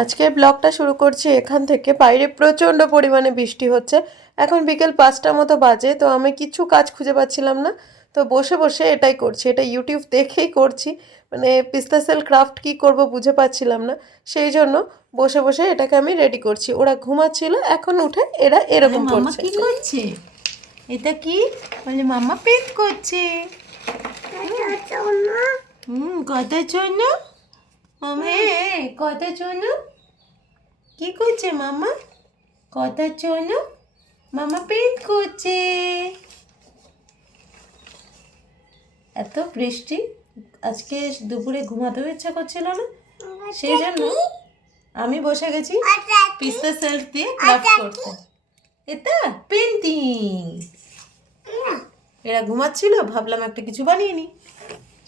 আজকে ব্লগটা শুরু করছি এখান থেকে। বাইরে প্রচণ্ড পরিমাণে বৃষ্টি হচ্ছে। এখন বিকেল পাঁচটা মতো বাজে তো আমি কিছু কাজ খুঁজে পাচ্ছিলাম না। তো বসে বসে এটাই করছি এটা ইউটিউব দেখেই করছি। মানে পিস্তা সেল ক্রাফট কী করব বুঝে পাচ্ছিলাম না। সেই জন্য বসে বসে এটাকে আমি রেডি করছি। ওরা ঘুমাচ্ছিল এখন উঠে এরা এরকম করছে। কি করছে? এটা কি? বলে মামা পেট করছে। হুম কথা জন্য এ কথা জন্য কি করছে মামা? কথা জন্য মামা পেট করছে। এত বৃষ্টি। আজকে দুপুরে ঘুমাতেও ইচ্ছা করছিল না। সেই জন্য আমি বসে গেছি পিস্তা সেলফ দিয়ে ক্রাফট করতে। এটা পেন্টিং এরা ঘুমাচ্ছিল ভাবলাম একটা কিছু বানিয়ে নি।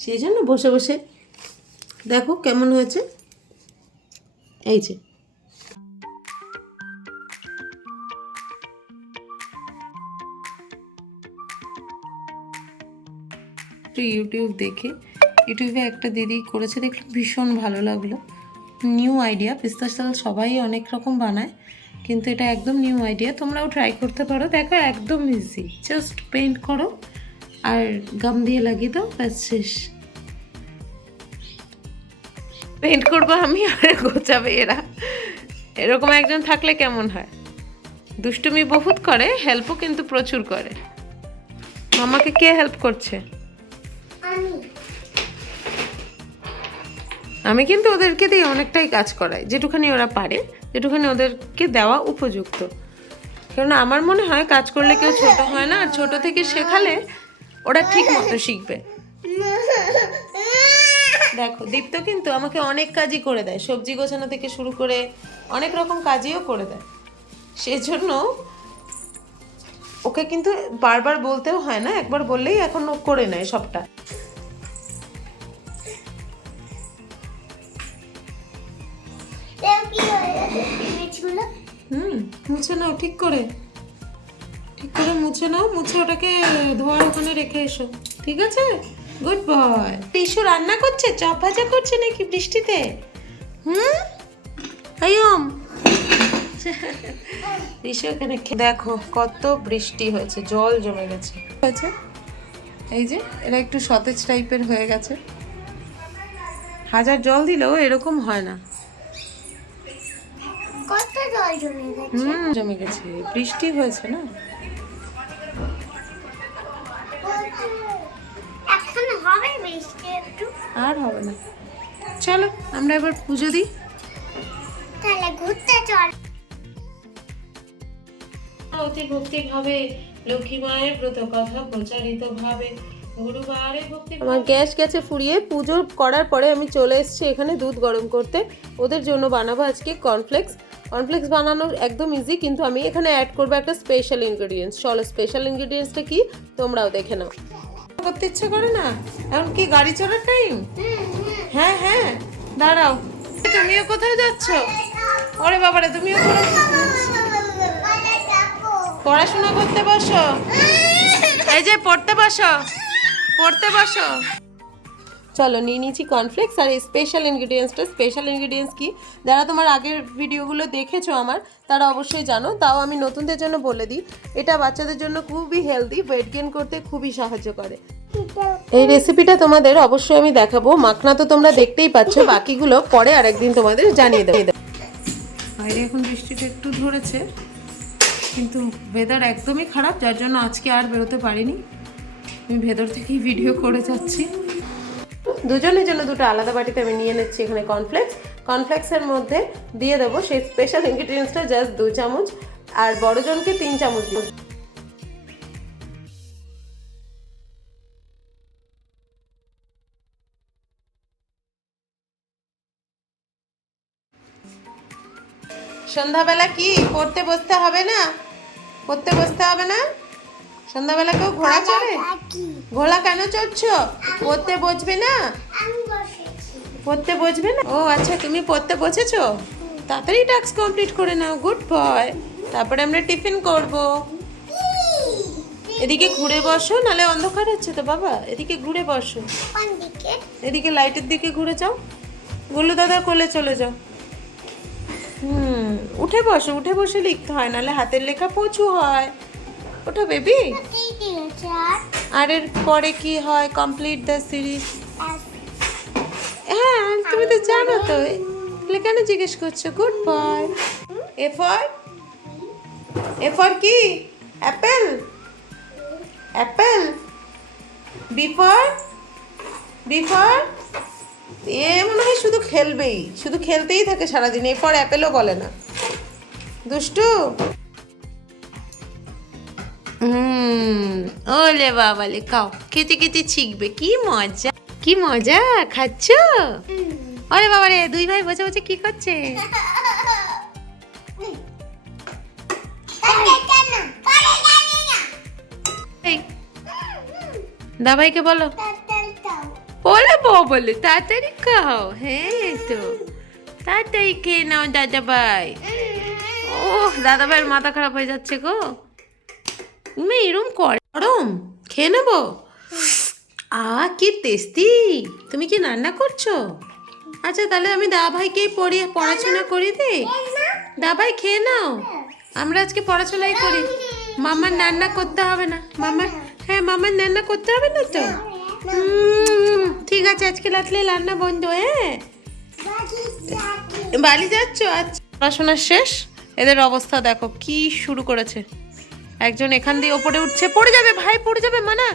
সেই জন্য বসে বসে দেখো কেমন হয়েছে। এই যে। ইউটিউব দেখে। ইউটিউবে একটা দিদি করেছে, দেখলাম ভীষণ ভালো লাগল। নিউ আইডিয়া পিস্তা চাল সবাই অনেক রকম বানায়, কিন্তু এটা একদম নিউ আইডিয়া তোমরাও ট্রাই করতে পারো, দেখো একদম ইজি জাস্ট পেন্ট করো, আর গাম দিয়ে লাগিয়ে দাও, ব্যাস শেষ। পেইন্ট করব আমি আর গোছাবে এরা। এরকম একজন থাকলে কেমন হয়? দুষ্টুমি বহুত করে হেল্পও কিন্তু প্রচুর করে। মামাকে কে হেল্প করছে? আমি কিন্তু ওদেরকে দিয়ে অনেকটাই কাজ করাই যেটুখানি ওরা পারে যেটুখানি ওদেরকে দেওয়া উপযুক্ত। কেননা আমার মনে হয় কাজ করলে কেউ ছোট হয় না আর ছোট থেকে শেখালে ওরা ঠিক মতো শিখবে। দেখো দীপ্ত কিন্তু আমাকে অনেক কাজই করে দেয়। সবজি গোছানো থেকে শুরু করে অনেক রকম কাজইও করে দেয়। সেজন্য ওকে কিন্তু বারবার বলতেও হয় না একবার বললেই এখন ও করে নেয় সবটা। হুম মুছে নাও ঠিক করে। ঠিক করে মুছে নাও মুছে ওটাকে ধোয়ার ওখানে রেখে এসো। ঠিক আছে? গুড বয় টিসু রান্না করছে চপ ভাজা করছে নাকি বৃষ্টিতে? হুম? আইম টিসু ওখানে খে- দেখো কত বৃষ্টি হয়েছে জল জমে গেছে। হয়েছে? এই যে এরা একটু সতেজ টাইপের হয়ে গেছে। হাজার জল দিলেও এরকম হয় না। হুম জমে গেছে। বৃষ্টি হয়েছে না এখন হবে বৃষ্টি একটু আর হবে না। চলো আমরা এবার পুজো দিই। তাহলে ঘুরতে চল। অতি ভক্তি ভাবে লক্ষ্মী মায়ের ব্রত কথা প্রচারিত ভাবে। আমার গ্যাস গেছে ফুরিয়ে পুজো করার পরে আমি চলে এসেছি এখানে দুধ গরম করতে। ওদের জন্য বানাবো আজকে কর্নফ্লেক্স কর্নফ্লেক্স বানানো একদম ইজি কিন্তু আমি এখানে অ্যাড করব একটা স্পেশাল ইনগ্রেডিয়েন্টস চলো স্পেশাল ইনগ্রেডিয়েন্টসটা কি? তোমরাও দেখে নাও। করতে ইচ্ছে করে না? এখন কি গাড়ি চড়ার টাইম হ্যাঁ হ্যাঁ দাঁড়াও। তুমিও কোথায় যাচ্ছ? ওরে বাবারে, তুমিও পড়াশোনা করতে বসো। এই যে, পড়তে বসো পড়তে বসো। চলো, নিয়ে নিয়েছি কর্নফ্লেক্স আর এই স্পেশাল ইনগ্রিডিয়েন্টসটা স্পেশাল ইনগ্রিডিয়েন্টস কি? যারা তোমার আগের ভিডিওগুলো দেখেছ আমার, তারা অবশ্যই জানো। তাও আমি নতুনদের জন্য বলে দিই, এটা বাচ্চাদের জন্য খুবই হেলদি ওয়েট গেন করতে খুবই সাহায্য করে। এই রেসিপিটা তোমাদের অবশ্যই আমি দেখাবো। মাখনা তো তোমরা দেখতেই পাচ্ছ, বাকিগুলো পরে আরেকদিন তোমাদের জানিয়ে দেবো। বাইরে এখন বৃষ্টিটা একটু ধরেছে, কিন্তু ওয়েদার একদমই খারাপ, যার জন্য আজকে আর বেরোতে পারিনি। আমি ভেতর থেকেই ভিডিও করে যাচ্ছি। দুজনের জন্য দুটো আলাদা বাটিতে আমি নিয়ে নিচ্ছি এখানে কর্নফ্লেক্স কর্নফ্লেক্সের মধ্যে দিয়ে দেবো সেই স্পেশাল ইনগ্রিডিয়েন্টসটা জাস্ট দু চামচ। আর বড়জনকে তিন চামচ দিব। সন্ধ্যাবেলা কি? পড়তে বসতে হবে না? পড়তে বসতে হবে না? সন্ধ্যাবেলা কেউ ঘোড়া চড়ে? ঘোড়া কেন চড়ছো? পড়তে বসবে না? পড়তে বসবে না? ও আচ্ছা তুমি পড়তে বসেছো? তাড়াতাড়ি টাস্ক কমপ্লিট করে নাও গুড বয় তারপরে আমরা টিফিন করব। এদিকে ঘুরে বসো নালে অন্ধকার হচ্ছে তো বাবা। এদিকে ঘুরে বসো। এদিকে লাইটের দিকে ঘুরে যাও। গুলু দাদা কোলে চলে যাও। হুম উঠে বসো উঠে বসে লিখতে হয় নাহলে হাতের লেখা প্রচুর হয়। ওঠো বেবি আর এর পরে কি হয়? কমপ্লিট দ্য সিরিজ হ্যাঁ তুমি তো জানো তো। তাহলে কেন জিজ্ঞেস করছ? Good boy A for A for কি? Apple apple B for B for A মনে হয় শুধু খেলবেই। শুধু খেলতেই থাকে সারাদিন। এরপর অ্যাপেলও বলে না। দুষ্টু? হুম। ওলে বাবালে খাও। খেতে খেতে শিখবে কি মজা। কি মজা খাচ্ছ? ওরে বাবা রে দুই ভাই বসে বসে কি করছে? দাবাইকে বলো। বলে বলে তাড়াতাড়ি খাও। হ্যাঁ তো। তাড়াতাড়ি খেয়ে নাও দাদা ভাই ও দাদা ভাইয়ের মাথা খারাপ হয়ে যাচ্ছে গো। তুমি এরম কর গরম, খেয়ে নেব। আ, কি টেস্টি তুমি কি রান্না করছ? আচ্ছা তাহলে আমি দা ভাইকেই পড়িয়ে পড়াশোনা করি দে। দা ভাই খেয়ে নাও। আমরা আজকে পড়াশোনাই করি। মামার রান্না করতে হবে না। মামার হ্যাঁ মামার রান্না করতে হবে না তো? ঠিক আছে, আজকে রাত্রে রান্না বন্ধ হ্যাঁ? বাড়ি যাচ্ছ? আচ্ছা পড়াশোনা শেষ? এদের অবস্থা দেখো, কি শুরু করেছে। একজন এখান দিয়ে ওপরে উঠছে, পড়ে যাবে, ভাই পড়ে যাবে, মানা।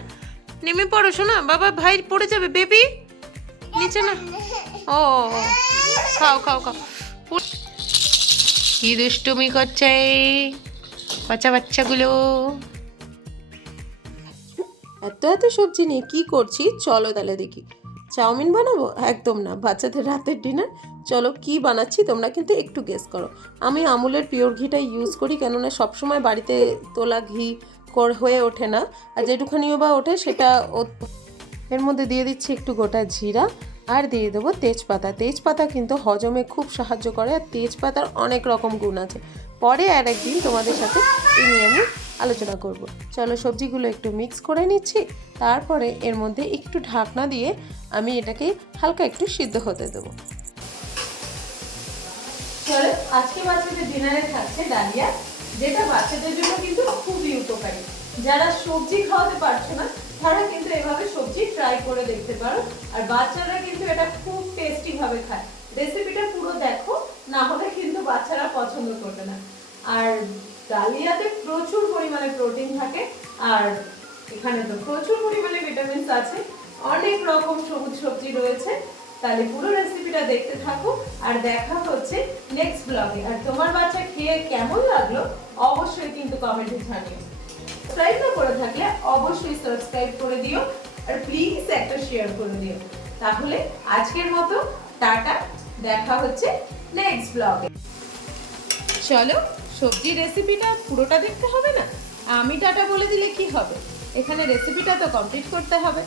নেমে পড়ো, শোনা, বাবা, ভাই পড়ে যাবে, বেবি। নিচে না। ও, খাও খাও খাও। কি দুষ্টুমি করছে বাচ্চা বাচ্চাগুলো? এত এত সবজি নিয়ে কি করছি? চলো তাহলে দেখি। চাউমিন বানাবো? একদম না, বাচ্চাদের রাতের ডিনার চলো কি বানাচ্ছি তোমরা কিন্তু একটু গেস করো। আমি আমুলের পিওর ঘিটাই ইউজ করি কেননা সবসময় বাড়িতে তোলা ঘি হয়ে ওঠে না। আর যেটুখানিও বা ওঠে সেটা এর মধ্যে দিয়ে দিচ্ছি একটু গোটা জিরা আর দিয়ে দেবো তেজপাতা। তেজপাতা কিন্তু হজমে খুব সাহায্য করে আর তেজপাতার অনেক রকম গুণ আছে। পরে আর একদিন তোমাদের সাথে এই নিয়ে আমি আলোচনা করব। চলো সবজিগুলো একটু মিক্স করে নিচ্ছি। তারপরে এর মধ্যে একটু ঢাকনা দিয়ে আমি এটাকে হালকা একটু সিদ্ধ হতে দেবো। চলো, আজকে বাচ্চাদের ডিনারে থাকছে ডালিয়া, যেটা বাচ্চাদের জন্য কিন্তু খুবই উপকারী। যারা সবজি খাওয়াতে পারছে না, তারা কিন্তু এভাবে সবজি ট্রাই করে দেখতে পারো। আর বাচ্চারা কিন্তু এটা খুব টেস্টি ভাবে খায়। রেসিপিটা পুরো দেখো, না হলে কিন্তু বাচ্চারা পছন্দ করবে না। আর ডালিয়াতে প্রচুর পরিমাণে প্রোটিন থাকে, আর এখানে তো প্রচুর পরিমাণে ভিটামিনস আছে। অনেক রকম সবুজ সবজি রয়েছে। তাহলে পুরো রেসিপিটা দেখতে থাকো আর দেখা হচ্ছে নেক্সট ব্লগে আর তোমার বাচ্চা খেয়ে কেমন লাগল অবশ্যই কিন্তু কমেন্টে জানিও। সাবস্ক্রাইব না করে থাকলে অবশ্যই সাবস্ক্রাইব করে দিও আর প্লিজ একটা শেয়ার করে দিও। তাহলে আজকের মতো টাটা, দেখা হচ্ছে নেক্সট ব্লগে চলো, সবজি রেসিপিটা পুরোটা দেখতে হবে না? আমি টাটা বলে দিলে কি হবে? এখানে রেসিপিটা তো কমপ্লিট করতে হবে।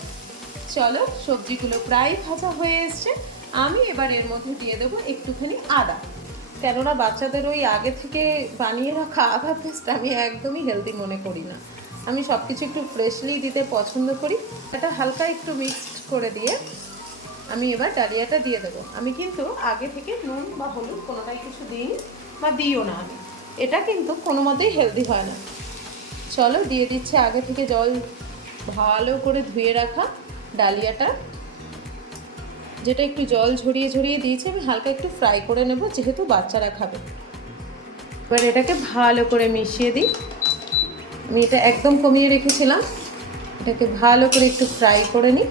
চলো, সবজিগুলো প্রায় ভাজা হয়ে এসছে। আমি এবার এর মধ্যে দিয়ে দেবো একটুখানি আদা। কেননা বাচ্চাদের ওই আগে থেকে বানিয়ে রাখা আদা পেস্ট আমি একদমই হেলদি মনে করি না। আমি সব কিছু একটু ফ্রেশলি দিতে পছন্দ করি। এটা হালকা একটু মিক্সড করে দিয়ে আমি এবার ডালিয়াটা দিয়ে দেবো। আমি কিন্তু আগে থেকে নুন বা হলুদ কোনোটাই কিছু দিইনি বা দিও না আমি। এটা কিন্তু কোনো মতেই হেলদি হয় না। চলো, দিয়ে দিচ্ছে আগে থেকে জল ভালো করে ধুয়ে রাখা। ডালিয়াটা, যেটা একটু জল ঝরিয়ে ঝরিয়ে দিয়েছি, আমি হালকা একটু ফ্রাই করে নেব, যেহেতু বাচ্চারা খাবে। এবার এটাকে ভালো করে মিশিয়ে দিই। আমি এটা একদম কমিয়ে রেখেছিলাম। এটাকে ভালো করে একটু ফ্রাই করে নিই।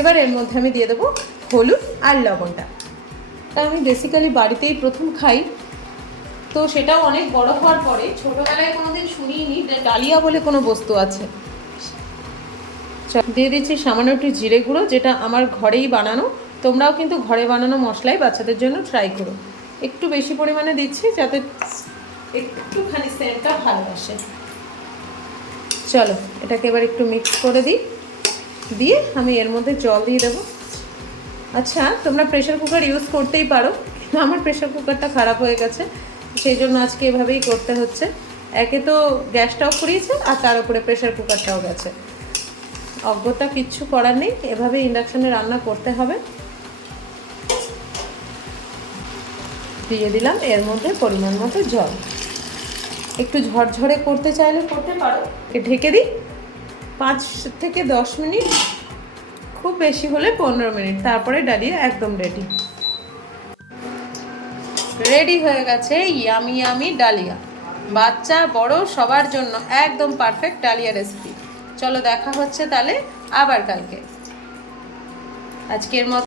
এবার এর মধ্যে আমি দিয়ে দেবো হলুদ আর লবণটা। তা আমি বেসিক্যালি বাড়িতেই প্রথম খাই, তো সেটাও অনেক বড় হওয়ার পরে ছোটোবেলায় কোনোদিন শুনিনি ডালিয়া বলে কোনো বস্তু আছে। দিয়ে দিচ্ছি সামান্য একটু জিরে গুঁড়ো, যেটা আমার ঘরেই বানানো। তোমরাও কিন্তু ঘরে বানানো মশলাই বাচ্চাদের জন্য ট্রাই করো। একটু বেশি পরিমাণে দিচ্ছি যাতে একটুখানি সেন্টটা ভালো আসে। চলো, এটাকে এবার একটু মিক্স করে দিই। দিয়ে আমি এর মধ্যে জল দিয়ে দেবো। আচ্ছা তোমরা প্রেশার কুকার ইউজ করতেই পারো। কিন্তু আমার প্রেশার কুকারটা খারাপ হয়ে গেছে। সেই জন্য আজকে এভাবেই করতে হচ্ছে। একে তো গ্যাসটাও ফুরিয়েছে আর তার উপরে প্রেশার কুকারটাও গেছে। অজ্ঞতা কিচ্ছু করার নেই। এভাবে ইন্ডাকশানে রান্না করতে হবে। দিয়ে দিলাম এর মধ্যে পরিমাণ মতো জল। একটু ঝরঝরে করতে চাইলে করতে পারো। ঢেকে দিই। পাঁচ থেকে দশ মিনিট, খুব বেশি হলে পনেরো মিনিট। তারপরে ডালিয়া একদম রেডি রেডি হয়ে গেছে ইয়ামি ইয়ামি ডালিয়া। বাচ্চা, বড়, সবার জন্য একদম পারফেক্ট ডালিয়া রেসিপি চলো দেখা হচ্ছে তাহলে আবার কালকে। আজকের মতো